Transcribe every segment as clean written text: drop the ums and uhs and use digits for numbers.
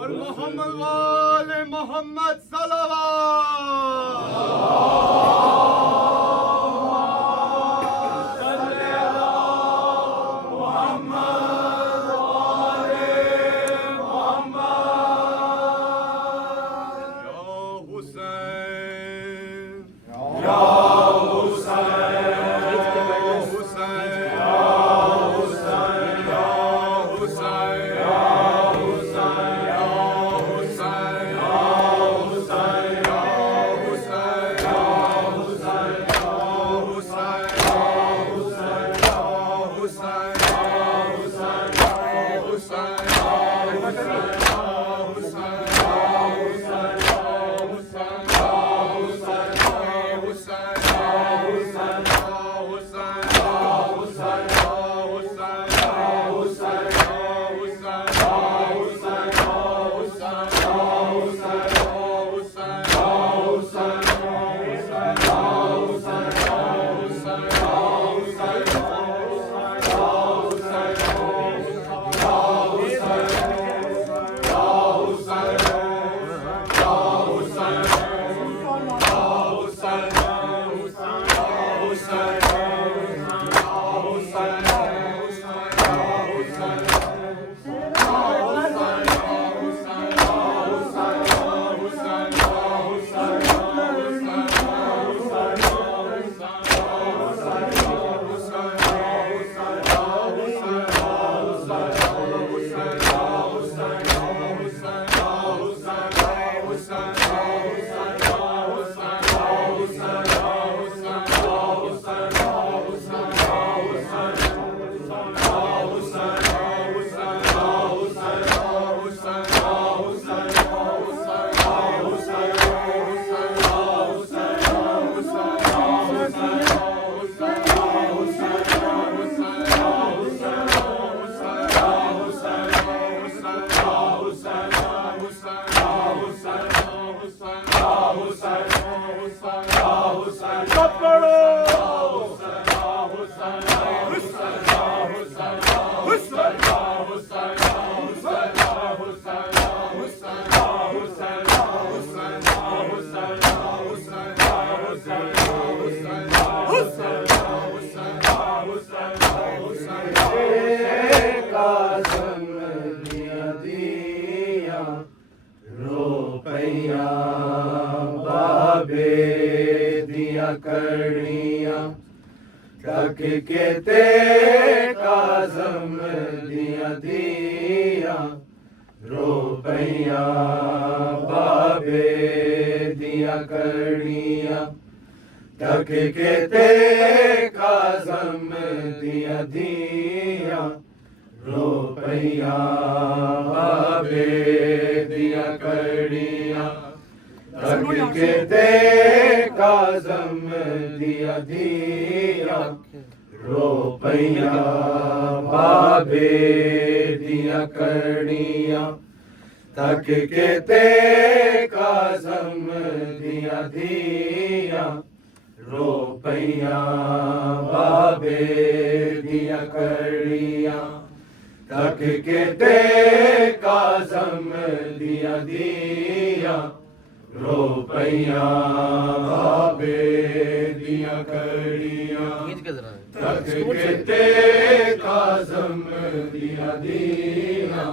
और मोहम्मद वाले मोहम्मद सलावत। कड़ियाँ थक के ते काज़म दिया दिया रुपैया बाबे दिया कड़ियाँ थक के ते काज़म दिया दिया रुपैया बाबे दिया कड़ियाँ थक के ते काज़म दिया दिया रुपैया बाबे दिया कड़ियाँ थक के ते काज़म दिया दिया रुपैया बाबे दिया कड़ियाँ थक के ते काज़म दिया दिया रुपैया बाबे दिया कड़ियाँ थक के ते काज़म दिया दिया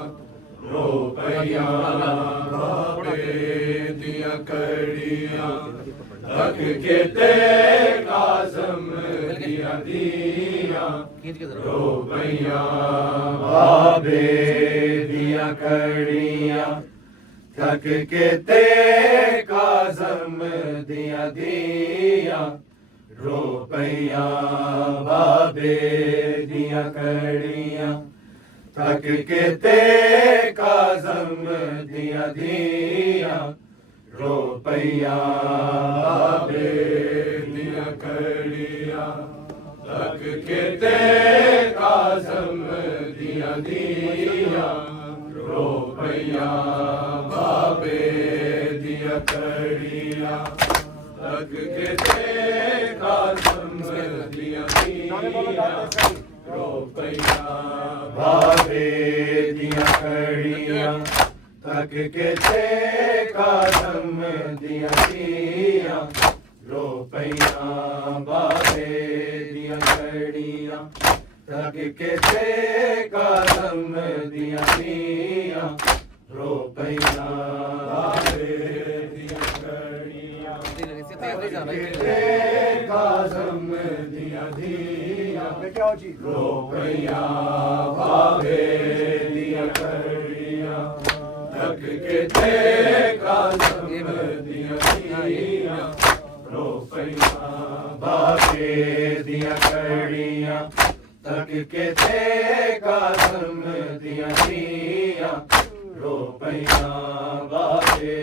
रुपैया बाबे दिया कड़ियाँ थक के ते काज़म दिया दिया रुपैया बाबे दिया कड़ियाँ थक के ते काज़म दिया दिया रुपैया बाबे दिया कड़ियाँ थक के ते काज़म दिया दिया रुपैया बाबे दिया कड़ियाँ थक के ते काज़म दिया दिया रुपैया बाबे दिया कड़ियाँ थक के ते काज़म दिया दिया रुपैया बाबे दिया कड़ियाँ तक के ते कादम दिया दिया रुपया बाबे दिया कड़िया तक के ते कादम दिया दिया रुपया बाबे दिया कड़िया कादम दिया दिया रुपया बाबे दिया कड़िया तक के ते कादम दिया दिया रुपया बाबे दिया कड़िया तक के ते कादम दिया दिया रुपया बाबे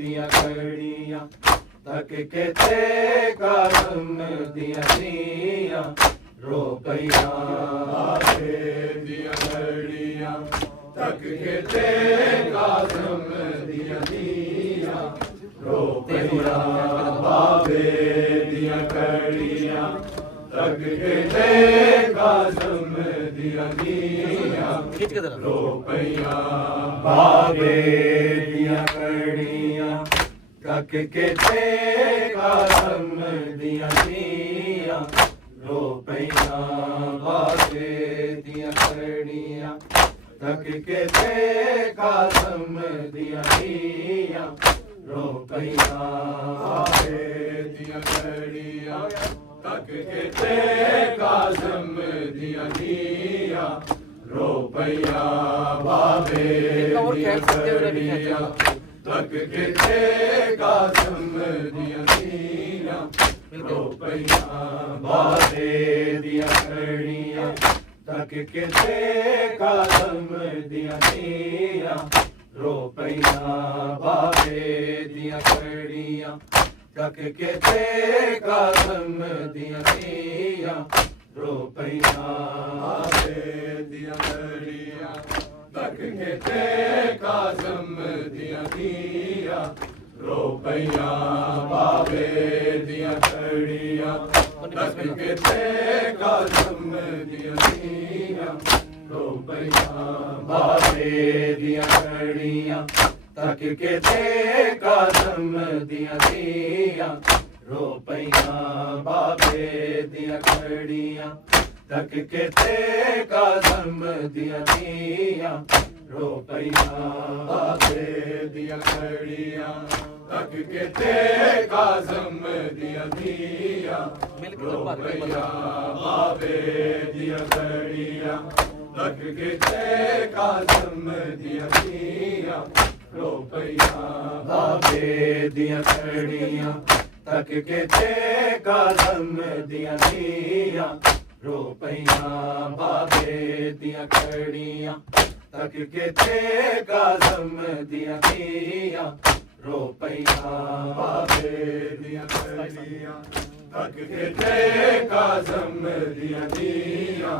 दिया कड़िया तक के ते कादम दिया दिया रुपया बाबे दिया कड़िया तक के ते कादम दिया दिया रुपया बाबे दिया कड़िया तक के ते कादम दिया दिया रुपया बाबे दिया कड़िया तक के ते कादम दिया दिया रुपया बाबे दिया कड़िया तक के ते कादम दिया दिया रुपया बाबे दिया कड़िया तक के ते कादम दिया दिया रुपया बाबे दिया कड़िया तक के ते कादम दिया दिया रुपया बाबे दिया कड़िया तक के ते कादम दिया दिया रुपया बाबे दिया कड़िया तक के ते कादम दिया दिया रुपया बाबे दिया कड़िया तक के ते कादम दिया दिया रुपया बाबे दिया कड़िया तक के ते कादम दिया दिया रुपया बाबे दिया कड़िया तक के ते कादम दिया दिया रुपया बाबे दिया कड़िया तक के ते कादम दिया दिया रुपया बाबे दिया कड़िया तक के ते कादम दिया दिया रुपया बाबे दिया कड़िया तक के ते कादम दिया दिया रुपया बाबे दिया कड़िया तक के ते कादम दिया दिया रुपया बाबे दिया कड़िया तक के ते कादम दिया दिया रुपया बाबे दिया कड़िया तक के ते कादम दिया दिया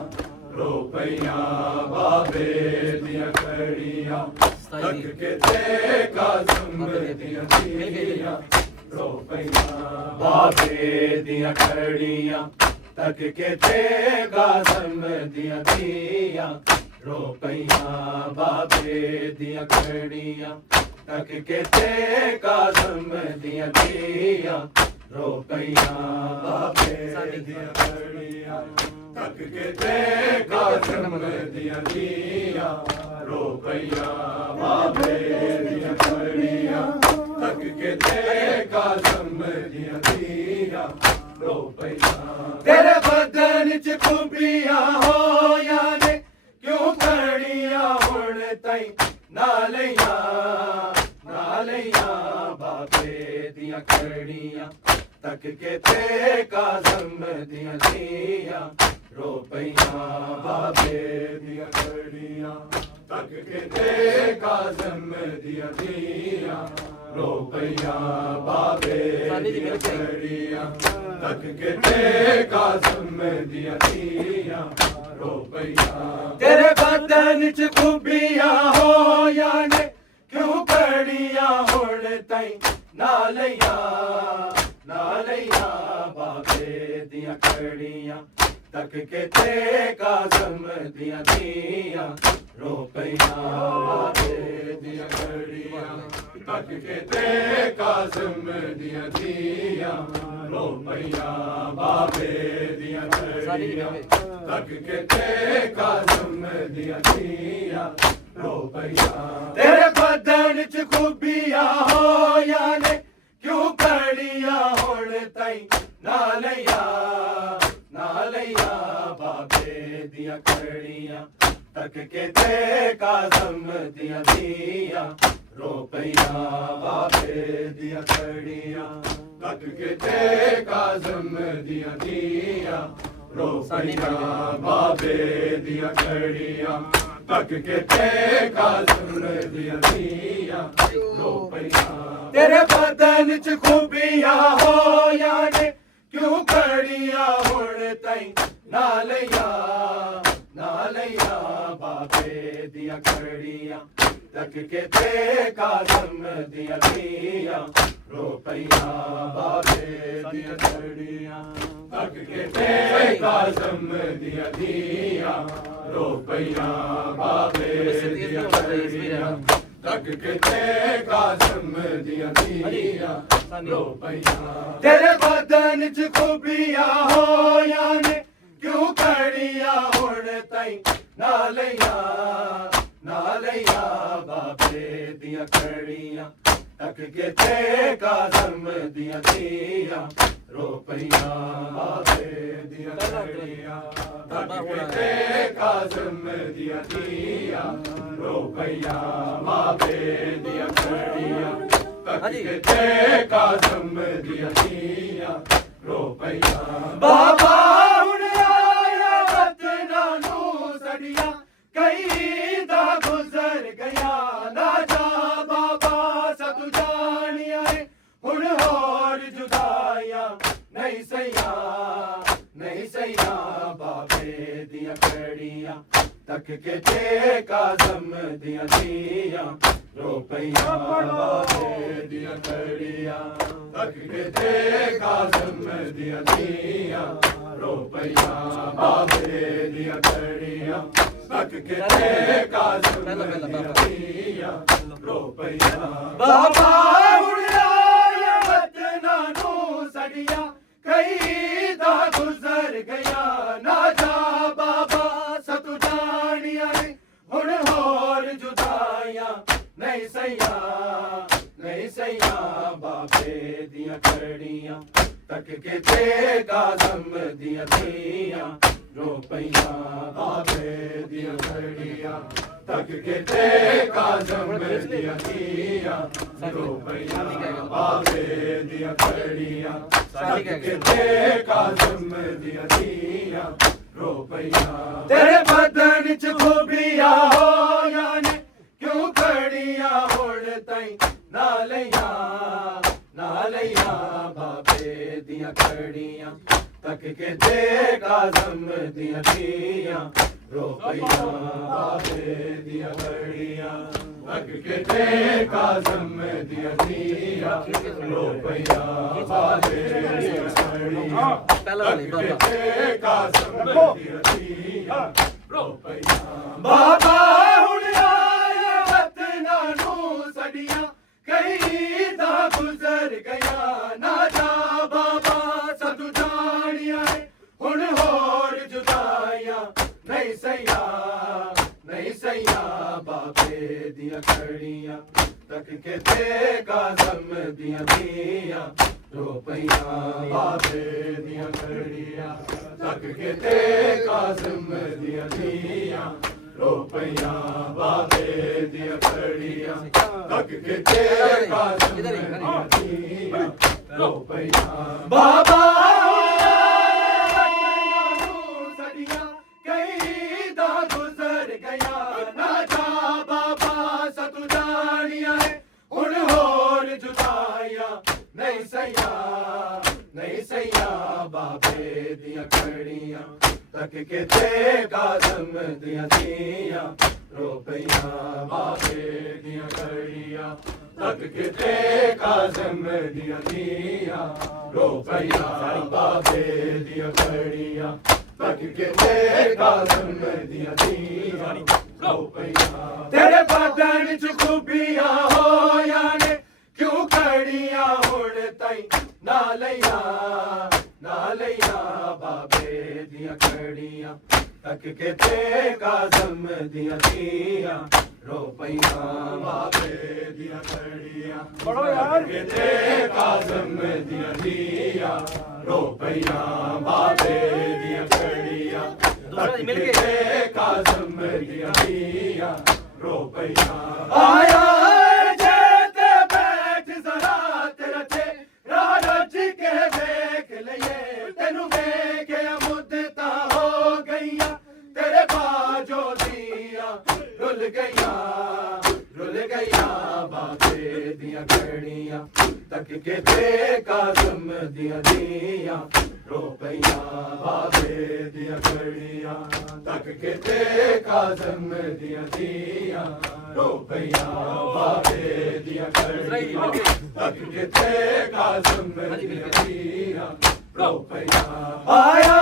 रुपया बाबे दिया कड़िया तक के ते कादम दिया दिया रुपया बाबे दिया कड़िया तक के ते कादम दिया दिया रुपया बाबे दिया कड़िया तक के ते कादम दिया दिया रुपया बाबे दिया कड़िया तक के ते कादम दिया दिया रुपया बाबे दिया कड़िया तक के ते कादम दिया दिया रुपया तेरे बदन च खूबियां हो याने क्यों कड़िया हुण ताई नालिया बाबे दिया कड़िया तक के ते कादम दिया दिया रुपया बाबे दिया कड़िया तक के ते कादम दिया दिया रुपया बाबे दिया कड़िया तक के ते कादम दिया दिया रुपया तेरे बदन च खूबियां हो याने क्यों कड़िया हुण ताई नालिया बाबे दिया कड़िया तक के ते कादम दिया रुपया बाबे दिया कड़िया तक के ते काज़िम दिया दिया रो पैया बाबे दिया छड़िया तक के ते काज़िम दिया दिया रो पैया तेरे बदन च खूबिया हो याने क्यों कड़िया होण तई नालैया नालैया बाबे दिया कड़िया तक के ते काज़िम दिया दिया रो पैया बाबे दिया कड़िया तक के ते काज़िम दिया दिया रो पैया बाबे दिया कड़िया तक के ते काज़िम दिया दिया रो पैया तेरे बदन च खूबिया हो याने क्यों कड़िया होण तई नालैया नालैया बाबे दिया कड़िया तक के ते काज़िम दिया दिया रो पैया बाबे दिया कड़िया तक के ते काज़िम दिया दिया रो पैया बाबे दिया कड़िया तक के ते काज़िम दिया दिया रो पैया तेरे बदन च खूबिया हो याने क्यों कड़िया होण तई नालैया नालैया बाबे दिया कड़िया तक के ते काज़िम दिया दिया रो पैया बाबे दिया कड़िया तक के ते काज़िम दिया दिया रो पैया बाबे दिया कड़िया तक के ते काज़िम दिया दिया रो पैया बाबा हुण आया वतना नू सड़िया कई दा गुजर गया ना जा बाबा सतु जानिया हुण होर जुदाइया नहीं सैया नहीं सैया बाबे दिया कड़िया तक के ते काज़िम दिया दिया रो पैया बाबे दिया कड़िया तक के ते काज़िम दिया दिया रो पैया बाबे दिया कड़िया तक के ते काज़िम दिया दिया रो पैया बाबा हुण आया वतना नू सड़िया कई दा गुजर गया ना जा बाबा सतु जानिया हुण होर जुदाइया नहीं सैया नहीं सैया बाबे दिया कड़िया तक के ते काज़िम दिया दिया रो पैया बाबे दिया कड़िया तक के ते काज़िम दिया दिया रो पैया बाबे दिया कड़िया तक के ते काज़िम दिया दिया रो पैया तेरे बदन च खूबिया हो याने क्यों कड़िया होण तई नालैया नालैया बाबे दिया कड़िया तक के ते काज़िम दिया दिया रो पैया बाबे दिया कड़िया तक के ते काज़िम दिया दिया रो पैया बाबे दिया कड़िया तक के ते काज़िम दिया दिया रो पैया बाबा हुण आया वतना नू सड़िया कई दा गुजर गया ना जा बाबा सतु जानिया हुण होर जुदाइया नहीं सैया नहीं सैया बाबे दिया कड़िया तक के ते काज़िम दिया दिया रो पैया बाबे दिया कड़िया तक के ते काज़िम दिया दिया रो पैया बाबे दिया कड़िया तक के ते काज़िम दिया दिया रो पैया बाबा सड़िया कई दा गुजर गया ना जा बाबा सतु जानिया हुण होर जुदाइया नहीं सैया नहीं सैया बाबे दिया कड़िया तक के ते काज़िम दिया दिया रो पैया बाबे दिया कड़िया तक के ते काज़िम दिया दिया रो पैया बाबे दिया कड़िया तक के ते काज़िम दिया दिया रो पैया तेरे बदन च खूबिया हो याने तक के ते काज़म दिया दिया रो पैया बाबे दिया कड़िया पढ़ो यार के ते काज़म दिया दिया रो पैया बाबे दिया कड़िया तक के ते काज़म दिया दिया रो पैया आया जेते बैठ जरा तेरा चेहरा रज के देख लिए तेनू देख मुद्दता हो गईया तेरे बाजो दिया रुल गईया बाबे दिया कड़िया तक के ते काज़म दिया दिया रो पैया बाबे दिया कड़िया तक के ते काज़म दिया दिया रो पैया बाबे दिया कड़िया तक के ते काज़म दिया दिया रो पैया आया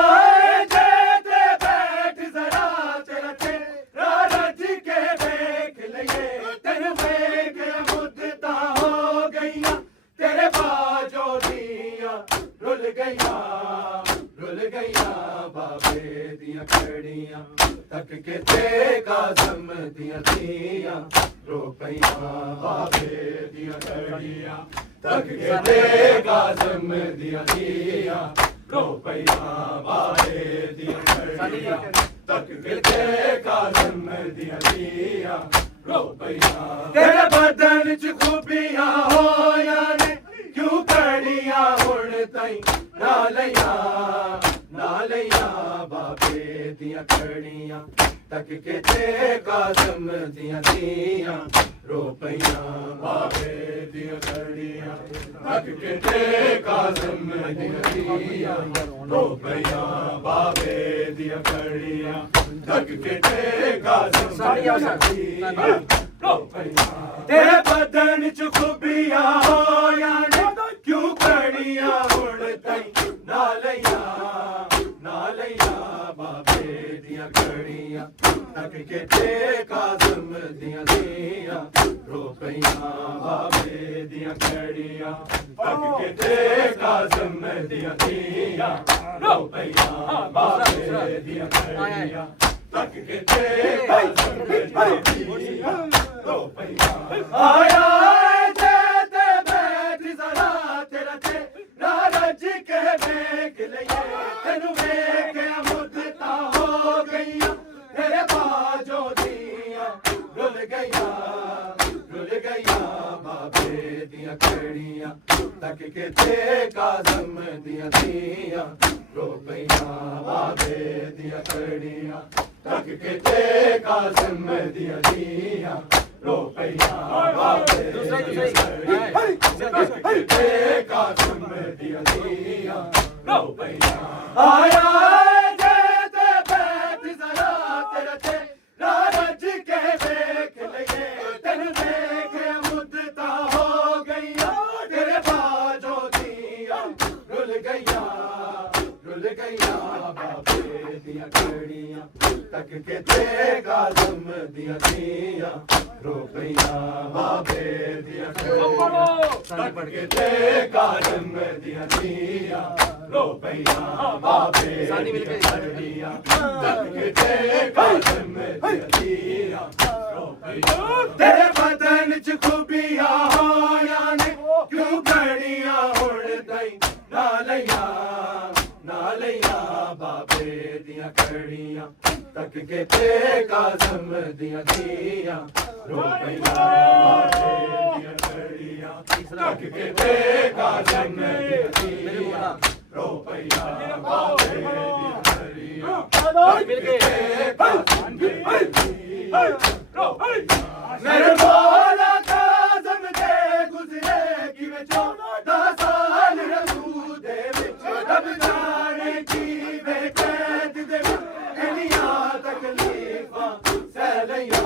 जेते बैठ जरा तेरा चेहरा रज के देख लिए तेरे देख मुद्दता हो गईया तेरे बाजो दिया रुल गईया बाबे दिया कड़िया तक के ते काज़म दिया दिया रो पैया बाबे दिया कड़िया तक के ते काज़म दिया दिया रो पैया बाबे दिया कड़िया तक के ते काज़म दिया दिया रो पैया तेरे बदन च खूबियां हो याने क्यों कड़िया हुण तई नालैया बाबे दिया कड़िया तक के ते काज़म दिया दिया रो पैया बाबे दिया कड़िया तक के ते काज़म दिया दिया रो पैया बाबे दिया कड़िया तक के ते काज़म दिया रो पैया तेरे बदन च खूबियां हो याने क्यों कड़िया हुण तई नालैया बाबे दिया कड़िया तक के ते काज़म दिया दिया रो पैया बाबे दिया कड़िया तक के ते काज़म दिया दिया रो पैया बाबे दिया कड़िया तक के ते काज़म दिया रो पैया आया जेते बैठ जरा तेरा चेहरा रज के देख लिए तेनू देख मुद्दता हो गईया तेरे बाजो दिया रुल गईया बाबे दिया कड़िया तक के ते काज़म दिया दिया रो पैया बाबे दिया कड़िया तक के ते काज़म दिया दिया रो पैया बाबे दिया कड़िया तक के ते काज़म दिया दिया रो पैया आया जेते बैठ जरा तेरा चेहरा रज के देख लिए तेनू देख मुद्दता हो गईया तेरे बाजो दिया रुल गईया बाबे दिया कड़िया तक के ते काज़म दिया दिया रो पैया बाबे दिया कड़िया तक के ते काज़म दिया दिया रो पैया बाबे दिया कड़िया तक के ते काज़म दिया दिया रो पैया तेरे बदन च खूबियां हो याने क्यों कड़िया हुण तई नालैया बाबे दिया कड़िया तक के ते काज़म दिया दिया रो पैया बाबे दिया कड़िया तक के ते काज़म दिया दिया रो पैया बाबे दिया कड़िया तक के ते काज़म दिया दिया रो पैया मेरे मौला काज़म दे गुज़रे किवें 14 साल रसूल दे विच रब जाने की बेकैद दे एनिया तकलीफां सहलैया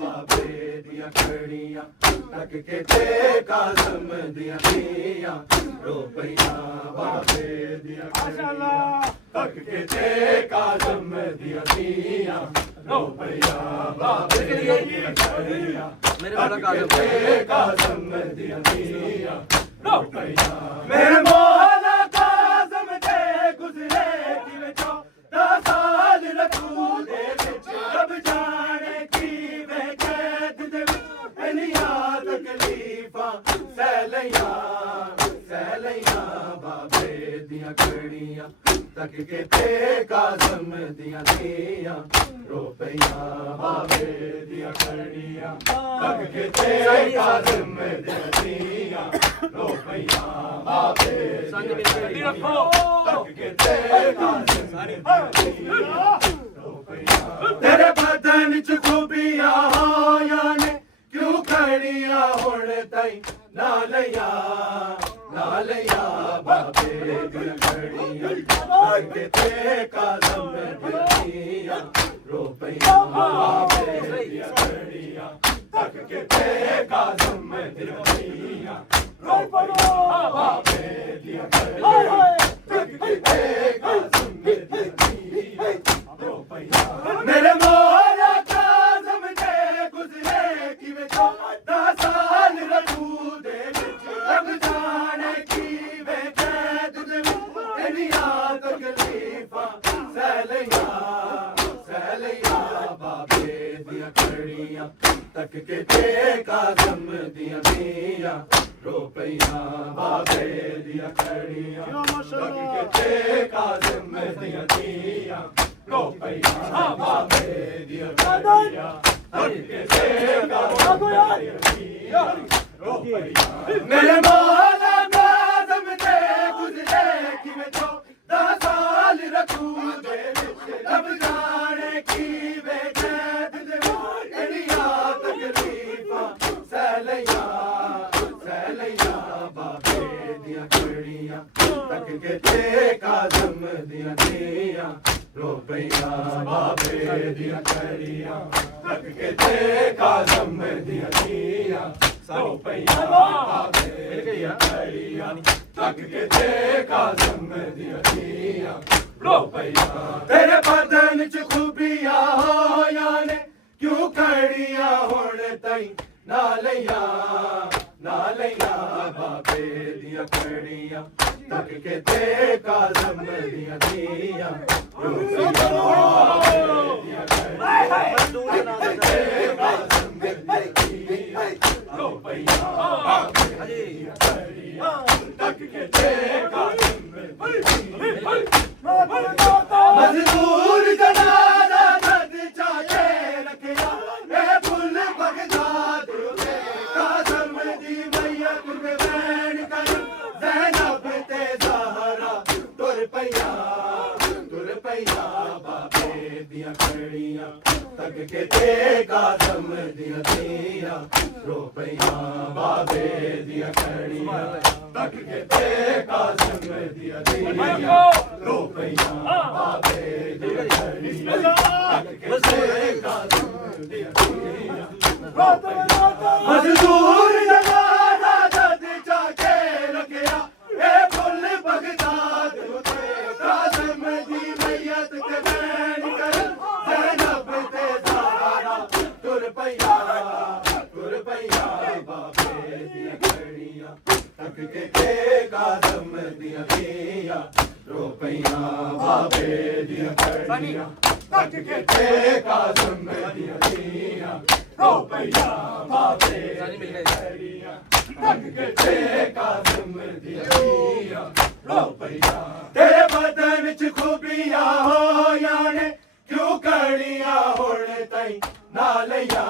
बाबे दिया कड़िया तक के ते काज़म दिया दिया रो पैया बाबे दिया कड़िया तक के ते काज़म दिया दिया रो पैया बाबे दिया कड़िया तक के ते काज़म दिया दिया रो पैया मेरे मौला काज़म दे गुज़रे किवें 10 ਸਾਲ ਰਖੂ ਦੇ ਵਿੱਚ ਰੱਬ ਜਾਣੇ ਕੀ ਵੇ ਕੈਦ ਦੇ ਵਿੱਚ ਇੰਨੀਆਂ ਤਕਲੀਫਾਂ ਸਹਿ ਲਈਆਂ ਬਾਬੇ ਦੀਆਂ ਕੜੀਆਂ ਤੱਕ ਕੇ ਤੇ ਕਾਜ਼ਮ ਦੀਆਂ ਧੀਆਂ ਰੋ ਪਈਆਂ ਬਾਬੇ ਦੀਆਂ ਕੜੀਆਂ ਤੱਕ ਕੇ ਤੇ ਕਾਜ਼ਮ ਦੀਆਂ ਧੀਆਂ ਰੋ ਪਈਆਂ ਬਾਬੇ ਦੀਆਂ ਕੜੀਆਂ ਤੱਕ ਕੇ ਤੇ ਕਾਜ਼ਮ ਦੀਆਂ ਧੀਆਂ ਰੋ ਪਈਆਂ ਤੇਰੇ ਬਦਨ ਚ ਖੂਬੀਆਂ ਹੋਈਆਂ ਨੇ ਕਿਉਂ ਕੜੀਆਂ ਹੁਣ ਤਾਈ ਨਾ ਲਿਆ ਬਾਬੇ ਦੀਆਂ ਕੜੀਆਂ ਤੱਕ ਤੇ ਕਾਜ਼ਮ ਦੀਆਂ ਰੋ ਪਈਆਂ ਬਾਬੇ ਦੀਆਂ ਕੜੀਆਂ ਤੱਕ ਤੇ ਕਾਜ਼ਮ ਦੀਆਂ ਰੋ ਪਈਆਂ ਬਾਬੇ ਦੀਆਂ ਕੜੀਆਂ ਤੱਕ ਤੇ ਕਾਜ਼ਮ ਦੀਆਂ ਰੋ ਪਈਆਂ ਮੇਰੇ ਮੌਲਾ ਕਾਜ਼ਮ ਦੇ ਗੁਜ਼ਰੇ ਕਿਵੇਂ 10 ਸਾਲ ਰਖੂ ਦੇ ਵਿੱਚ ਰੱਬ ਜਾਣੇ ਕੀ ਵੇ ਕੈਦ ਦੇ ਵਿੱਚ ਇੰਨੀਆਂ ਤਕਲੀਫਾਂ ਸਹਿ ਲਈਆਂ ਬਾਬੇ ਦੀਆਂ ਕੜੀਆਂ ਤੱਕ ਕੇ ਤੇ ਕਾਜ਼ਮ ਦੀਆਂ ਧੀਆਂ ਰੋ ਪਈਆਂ ਬਾਬੇ ਦੀਆਂ ਕੜੀਆਂ ਤੱਕ ਕੇ ਤੇ ਕਾਜ਼ਮ ਦੀਆਂ ਧੀਆਂ ਰੋ ਪਈਆਂ ਬਾਬੇ ਦੀਆਂ ਕੜੀਆਂ ਤੱਕ ਕੇ ਤੇ ਕਾਜ਼ਮ ਦੀਆਂ ਧੀਆਂ ਰੋ ਪਈਆਂ ਮੇਰੇ ਮੌਲਾ ਕਾਜ਼ਮ ਦੇ ਗੁਜ਼ਰੇ ਕਿਵੇਂ 10 ਸਾਲ ਰਖੂ ਦੇ ਵਿੱਚ ਰੱਬ ਜਾਣੇ ਕੀ ਵੇ ਕੈਦ ਦੇ ਵਿੱਚ ਇੰਨੀਆਂ ਤਕਲੀਫਾਂ ਸਹਿ ਲਈਆਂ ਬਾਬੇ ਦੀਆਂ ਕੜੀਆਂ ਤੱਕ ਕੇ ਤੇ ਕਾਜ਼ਮ ਦੀਆਂ ਧੀਆਂ ਰੋ ਪਈਆਂ ਬਾਬੇ ਦੀਆਂ ਕੜੀਆਂ ਤੱਕ ਕੇ ਤੇ ਕਾਜ਼ਮ ਦੀਆਂ ਧੀਆਂ ਰੋ ਪਈਆਂ ਬਾਬੇ ਦੀਆਂ ਕੜੀਆਂ ਤੱਕ ਕੇ ਤੇ ਕਾਜ਼ਮ ਦੀਆਂ ਧੀਆਂ ਰੋ ਪਈਆਂ ਤੇਰੇ ਬਦਨ ਚ ਖੂਬੀਆਂ ਹੋਈਆਂ ਨੇ ਕਿਉਂ ਕੜੀਆਂ ਹੁਣ ਤਾਈ ਨਾ ਲਈਆਂ ਬਾਬੇ ਦੀਆਂ ਕੜੀਆਂ ਤੱਕ ਕੇ ਤੇ ਕਾਜ਼ਮ ਦੀਆਂ ਧੀਆਂ ਰੋ ਪਈਆਂ ਬਾਬੇ ਦੀਆਂ ਕੜੀਆਂ ਤੱਕ ਕੇ ਕਾਜ਼ਮ ਦੀਆਂ ਧੀਆਂ ਰੋ ਪਈਆਂ ਬਾਬੇ ਦੀਆਂ ਕੜੀਆਂ ਤੱਕ ਕੇ ਤੇ ਕਾਜ਼ਮ ਮਜ਼ਦੂਰ ਜਨਾਜ਼ਾ ਦਰਦ ਚਾਹੇ ਰੱਖਿਆ ਇਹ ਫੁੱਲ ਬਗਦਾਦ ਤੇ ਕਾਜ਼ਮ ਦੀ ਮਈਅਤ ਦੇ ਵੈਣ ਕਰ ਜ਼ੈਨਬ ਤੇ ਜ਼ਾਹਰਾ ਤੁਰ ਪਈਆਂ ਬਾਬੇ ਦੀਆਂ ਕੜੀਆਂ ਤੱਕ ਕੇ ਤੇ ਕਾਜ਼ਮ ਦੀਆਂ ਧੀਆਂ ਰੋ ਪਈਆਂ ਬਾਬੇ ਦੀਆਂ ਕੜੀਆਂ ਤੱਕ ਕੇ ਤੇ ਕਾਜ਼ਮ ਦੀਆਂ ਧੀਆਂ ਰੋ ਪਈਆਂ ਬਾਬੇ ਦੀਆਂ ਕੜੀਆਂ ਤੱਕ ਕੇ ਤੇ ਕਾਜ਼ਮ ਦੀਆਂ ਧੀਆਂ ਰੋ ਪਈਆਂ ਮਜ਼ਦੂਰ ਜਨਾਜ਼ਾ ਦਰਦ ਚਾਹੇ ਰੱਖਿਆ ਇਹ ਫੁੱਲ ਬਗਦਾਦ ਉਤੇ ਕਾਜ਼ਮ ਦੀ ਮਈਅਤ ਤੇ ਵੈਣ ਕਰ ਜ਼ੈਨਬ ਤੇ ਜ਼ਾਹਰਾ ਤੁਰ ਪਈਆਂ ਬਾਬੇ ਦੀਆਂ ਕੜੀਆਂ ਤੱਕ ਕੇ ਤੇ ਕਾਜ਼ਮ ਦੀਆਂ ਧੀਆਂ ਰੋ ਪਈਆਂ ਬਾਬੇ ਦੀਆਂ ਕੜੀਆਂ ਤੱਕ ਕੇ ਤੇ ਕਾਜ਼ਮ ਦੀਆਂ ਧੀਆਂ ਰੋ ਪਈਆਂ ਬਾਬੇ ਦੀਆਂ ਕੜੀਆਂ ਤੱਕ ਕੇ ਤੇ ਕਾਜ਼ਮ ਦੀਆਂ ਧੀਆਂ ਰੋ ਪਈਆਂ ਤੇਰੇ ਬਦਨ ਚ ਖੂਬੀਆਂ ਹੋਈਆਂ ਨੇ ਕਿਉਂ ਕੜੀਆਂ ਹੁਣ ਤਾਈ ਨਾ ਲਈਆਂ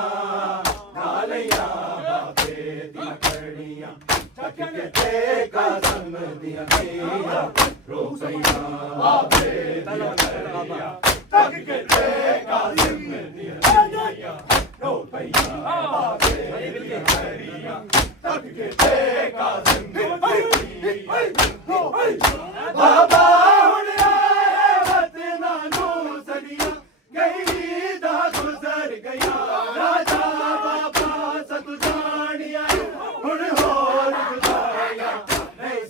ਬਾਬੇ ਦੀਆਂ ਕੜੀਆਂ ਤੱਕ ਕੇ ਤੇ ਕਾਜ਼ਮ ਦੀਆਂ ਧੀਆਂ ਰੋ ਪਈਆਂ ਬਾਬੇ ਦੀਆਂ ਕੜੀਆਂ ਤੱਕ ਕੇ ਤੇ ਕਾਜ਼ਮ ਦੀਆਂ ਧੀਆਂ ਰੋ ਪਈਆਂ ਬਾਬੇ ਦੀਆਂ ਕੜੀਆਂ ਤੱਕ ਕੇ ਤੇ ਕਾਜ਼ਮ ਦੀਆਂ ਬਾਬਾ ਹੁਣ ਆਏ ਵਤਨਾਂ ਨੂੰ ਸਦੀਆਂ ਗਈ ਦਾ ਗੁਜ਼ਰ ਗਿਆ ਰਾਜਾ ਬਾਬਾ ਸਤ ਜਾਣਿਆ ਹੁਣ ਹੋਰ ਗੁਜ਼ਾਰਿਆ ਨਹੀਂ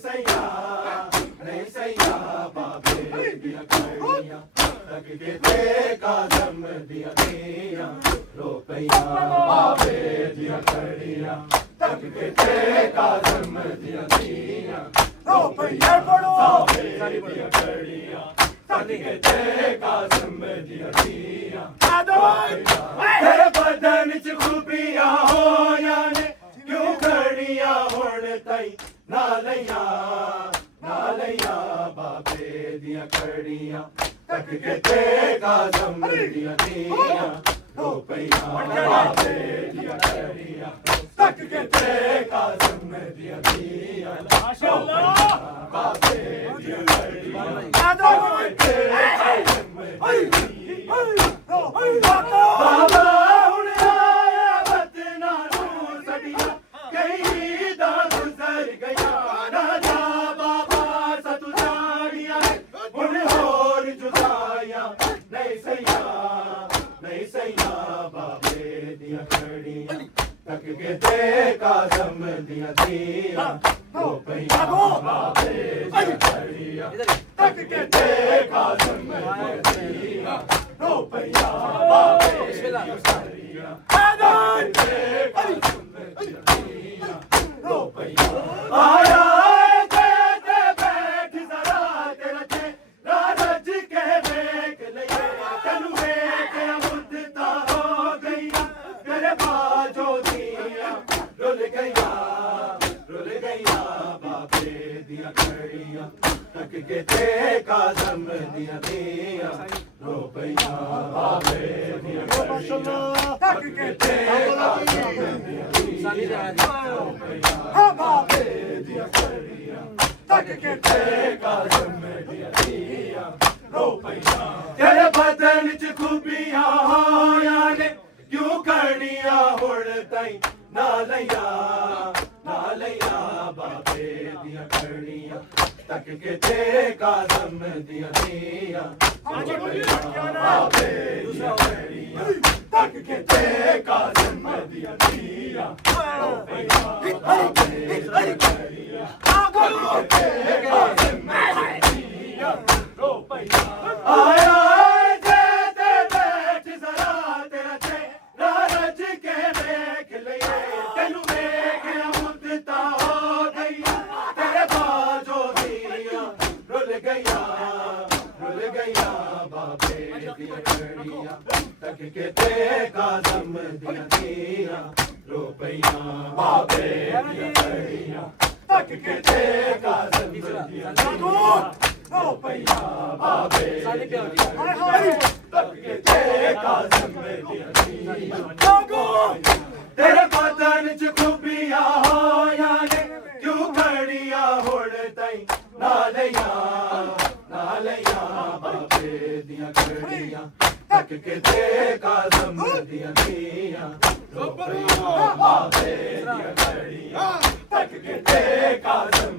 ਸਈਆ ਬਾਬੇ ਦੀਆਂ ਕੜੀਆਂ ਤੱਕ ਕੇ ਤੇ ਕਾਜ਼ਮ ਦੀਆਂ ਧੀਆਂ ਰੋ ਪਈਆਂ ਬਾਬੇ ਦੀਆਂ ਕੜੀਆਂ ਤੱਕ ਕੇ ਤੇ ਕਾਜ਼ਮ ਦੀਆਂ ਧੀਆਂ ਰੋ ਪਈਆਂ ਬਾਬੇ ਦੀਆਂ ਕੜੀਆਂ तक के ते काज़म दिया दिया तेरे बदन च खूबियां होया ने क्यों खड़ियां हुण ताई नालियां बाबे दियां खड़ियां तक के ते काज़म दिया दिया रुपया बाबे दियां खड़ियां तक के ते काज़म दिया दिया माशाअल्लाह बाबे दियां खड़ियां बाबा हुण आया वतना नूं सदियां कई दा गुज़र गया राजा बाबा सतु जानिया हुण होर जुदाइयां नहीं सैया बाबे दियां खड़ियां तक के ते काज़म दिया दिया रुपया बाबे दियां खड़ियां तक के ते काज़म दिया दिया रुपया बाबे दियां खड़ियां तक के ते काज़म दिया दिया रुपया आया ते बैठ जरा तेरा चेहरा रज के देख लिया तैनू वेख मुद्दता हो गई तेरे बाजो दिया रुल गया बाबे दियां खड़ियां तक के ते काज़म दिया दिया रुपया बाबे दियां खड़ियां तक के ते काज़म दिया दिया रुपया बाबे दियां खड़ियां तक के ते काज़म दिया दिया रुपया तेरे बदन च खूबियां होया ने क्यों खड़ियां हुण ताई नालियां बाबे दियां खड़ियां तक के ते काज़म दिया दिया बाबे दियां खड़ियां तक के ते काज़म दिया दिया रुपया बाबे दियां खड़ियां तक के ते काज़म दिया रुपया आया ते बैठ जरा तेरा चेहरा रज के देख लिया तैनू वेख मुद्दता हो गई तेरे बाजो दिया रुल गया बाबे दियां खड़ियां तक के ते काज़म दिया दिया रुपया बाबे दियां खड़ियां तक के ते काज़म दिया दिया रुपया बाबे दियां खड़ियां तक के ते काज़म दिया दिया तेरे बदन च खूबियां होया ने क्यों खड़ियां हुण ताई नालियां बाबे दियां खड़ियां तक के ते काज़म दिया दिया रुपया बाबे दियां खड़ियां तक के ते काज़म